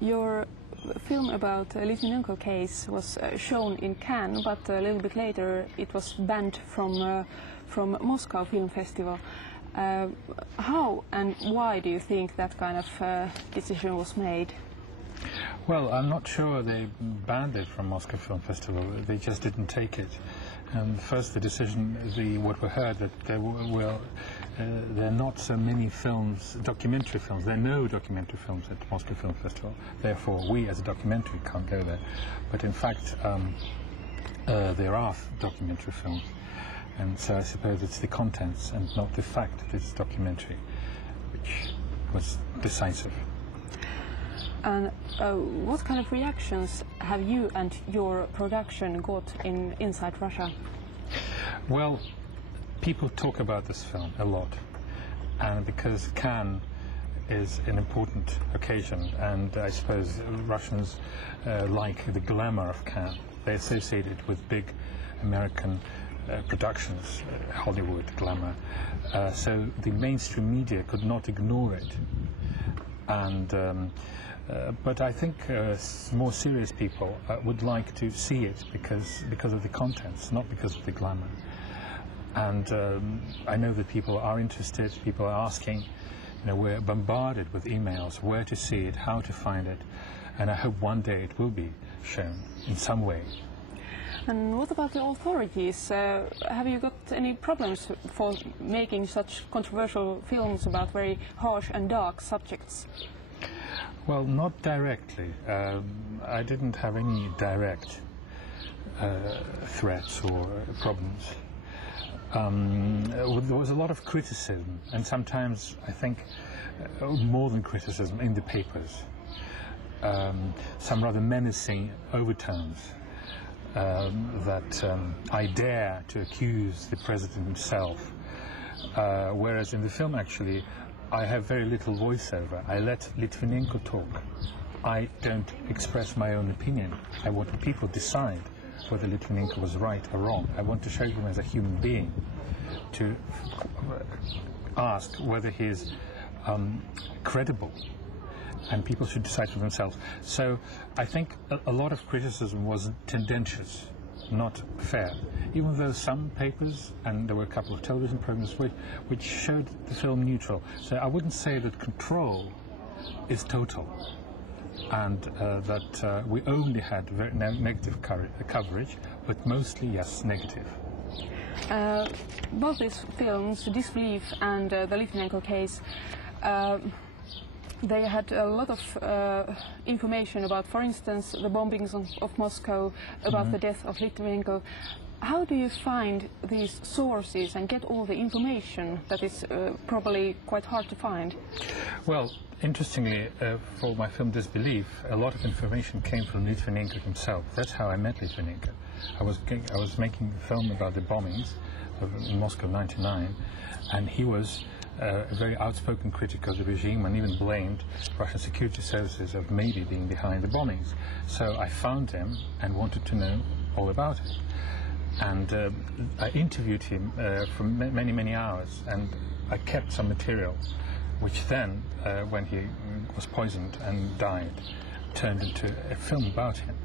Your film about Litvinenko case was shown in Cannes, but a little bit later it was banned from Moscow Film Festival. How and why do you think that kind of decision was made? Well, I'm not sure they banned it from Moscow Film Festival. They just didn't take it. And first, the decision, what we heard, that there are not so many films, documentary films. There are no documentary films at Moscow Film Festival. Therefore, we as a documentary can't go there. But in fact, there are documentary films. And so I suppose it's the contents and not the fact that it's documentary which was decisive. And what kind of reactions have you and your production got inside Russia? Well, people talk about this film a lot, and because Cannes is an important occasion, and I suppose Russians like the glamour of Cannes. They associate it with big American productions, Hollywood glamour. So the mainstream media could not ignore it. And but I think more serious people would like to see it because of the contents, not because of the glamour. And I know that people are interested, people are asking, you know, we're bombarded with emails, where to see it, how to find it, and I hope one day it will be shown in some way. And what about the authorities? Have you got any problems for making such controversial films about very harsh and dark subjects? Well, not directly. I didn't have any direct threats or problems. There was a lot of criticism, and sometimes I think more than criticism in the papers. Some rather menacing overtones that I dare to accuse the president himself, whereas in the film actually I have very little voiceover. I let Litvinenko talk. I don't express my own opinion. I want people to decide whether Litvinenko was right or wrong. I want to show him as a human being, to ask whether he is credible, and people should decide for themselves. So I think a lot of criticism was tendentious, not fair, even though some papers, and there were a couple of television programs which showed the film neutral. So I wouldn't say that control is total, and that we only had very negative coverage, but mostly, yes, negative. Both these films, Disbelief and the Litvinenko case, they had a lot of information about, for instance, the bombings of Moscow, about the death of Litvinenko. How do you find these sources and get all the information that is probably quite hard to find? Well, interestingly, for my film Disbelief, a lot of information came from Litvinenko himself. That's how I met Litvinenko. I was making a film about the bombings in Moscow '99, and he was a very outspoken critic of the regime, and even blamed Russian security services of maybe being behind the bombings. So I found him and wanted to know all about it. And I interviewed him for many hours, and I kept some material, which then, when he was poisoned and died, turned into a film about him.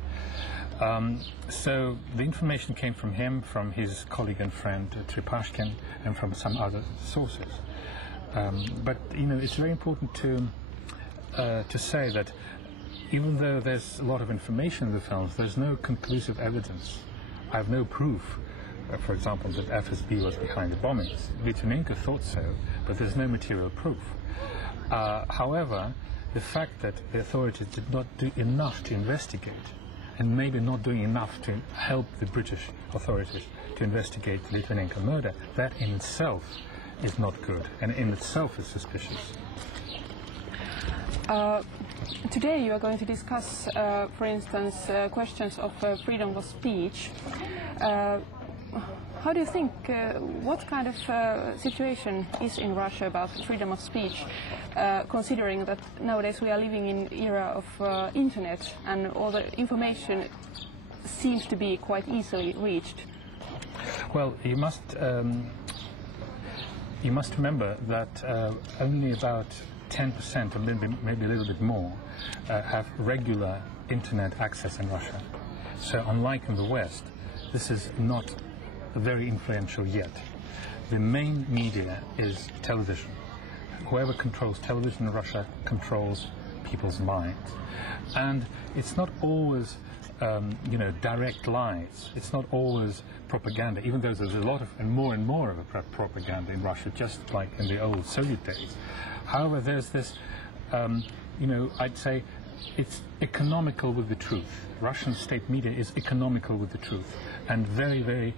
So the information came from him, from his colleague and friend Tripashkin, and from some other sources. But you know, it's very important to say that even though there's a lot of information in the films, there's no conclusive evidence. I have no proof, for example, that FSB was behind the bombings. Litvinenko thought so, but there's no material proof. However, the fact that the authorities did not do enough to investigate, and maybe not doing enough to help the British authorities to investigate the Litvinenko murder, that in itself is not good, and in itself is suspicious. Today you are going to discuss, for instance, questions of freedom of speech. How do you think, what kind of situation is in Russia about freedom of speech, considering that nowadays we are living in an era of internet and all the information seems to be quite easily reached? Well, you must remember that only about 10%, or maybe a little bit more, have regular internet access in Russia. So unlike in the West, this is not very influential yet. The main media is television. Whoever controls television in Russia controls people's minds. And it's not always direct lies. It's not always propaganda, even though there's a lot of, and more of a propaganda in Russia, just like in the old Soviet days. However, there's this, I'd say it's economical with the truth. Russian state media is economical with the truth and very, very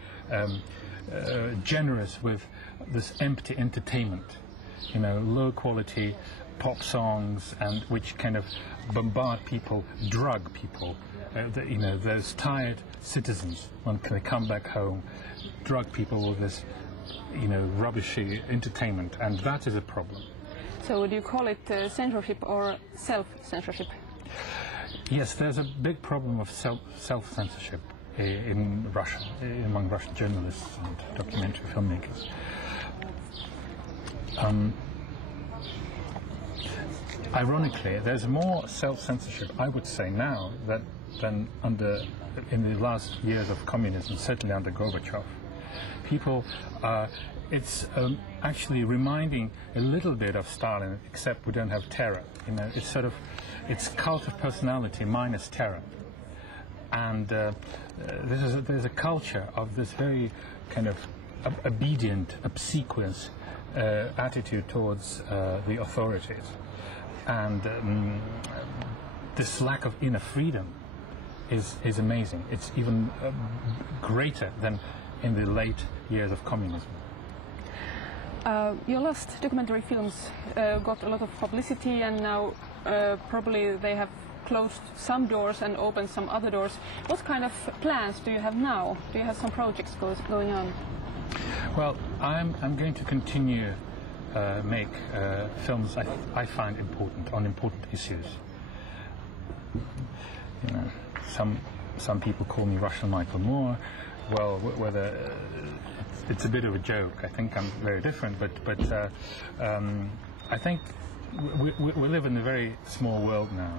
generous with this empty entertainment. Low quality pop songs, and which kind of bombard people, drug people. Those tired citizens, when they come back home, drug people with this, rubbishy entertainment, and that is a problem. So would you call it censorship or self-censorship? Yes, there's a big problem of self-censorship in Russia, among Russian journalists and documentary filmmakers. Ironically, there's more self-censorship, I would say, now than in the last years of communism, certainly under Gorbachev. People, it's actually reminding a little bit of Stalin, except we don't have terror. It's cult of personality minus terror. And there's a culture of this very kind of obedient, obsequious attitude towards the authorities. And this lack of inner freedom is amazing. It's even greater than in the late years of communism. Your last documentary films got a lot of publicity, and now probably they have closed some doors and opened some other doors. What kind of plans do you have now? Do you have some projects going on? Well, I'm going to continue make films I find important on important issues. Some people call me Russian Michael Moore. Well, whether it's a bit of a joke. I think I'm very different, but I think we live in a very small world now,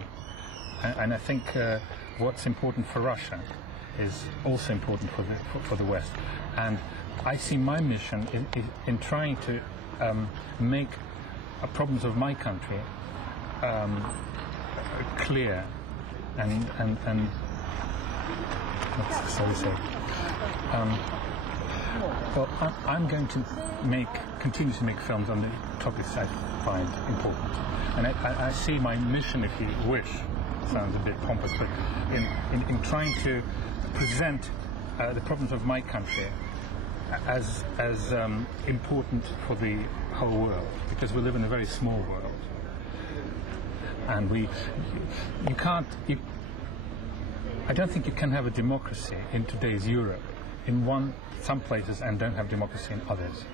and I think what's important for Russia is also important for the West. And I see my mission in trying to make problems of my country clear and what's so say? Well, I'm going to continue to make films on the topics I find important, and I see my mission, if you wish, sounds a bit pompous, but in trying to present the problems of my country as important for the whole world, because we live in a very small world, and I don't think you can have a democracy in today's Europe in some places and don't have democracy in others.